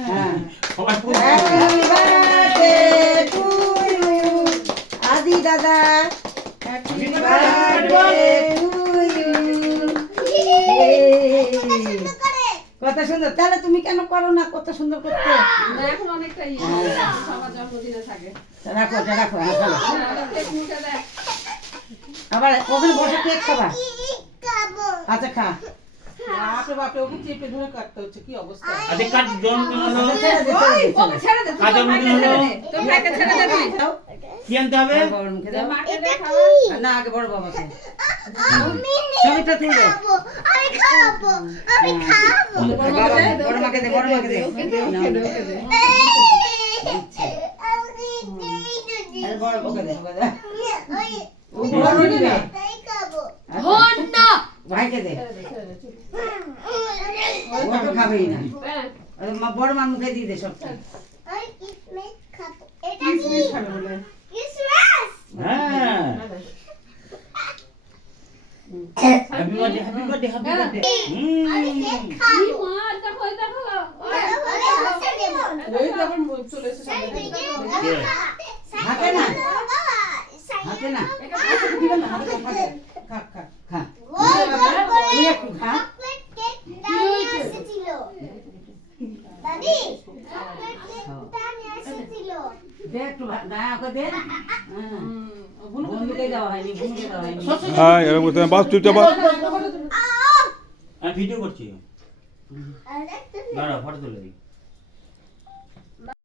হ্যাঁ happy birthday to you আদি দাদা হ্যাপি বার্থডে টু ইউ কত সুন্দর তাহলে তুমি কেন করো না কত সুন্দর করতে এখন অনেকটাই সবার জন্মদিনে থাকে রাখো রাখো ভালো কেক মুখে দেয় আবার ওখানে বসে কেক খাবা আচ্ছা খা বাপরে বাপরে ওকে চেপে ধরে কাটতে হচ্ছে কি অবস্থা আজকে কার জন্মদিন হলো? ওকে ছেড়ে দে কার জন্মদিন হলো? তোর ভাইকে ছেড়ে দে তুই কি আনতে হবে? বাবার মুখে দাও মাকে দে খাওয়া না আগে বড় বাবাকে ছবিটা তুলবে বড় মাকে দে বড় মাকে দে আরে বড় বাবাকে দে ও বড় নিবে ভাইকে দে ও তো খাবেই না বড় মার মুখে দিয়ে দে সবটা কিসমিস খাবে বলে হ্যাঁ happy birthday happy birthday happy birthday কি মা দেখো দেখো ওই তো এখন চলে এসেছে হাতে না হাতে না দিবেন না হাতে খা খা খা তুই একটু খা দে একটু গায়ে ওকে দে বন্ধুকে দেওয়া হয়নি বন্ধুকে দেওয়া হয়নি হ্যাঁ এরকম করতে হবে। বাস তুইটা বাস আমি ভিডিও করছি দাঁড়া ফটো তুলে দিই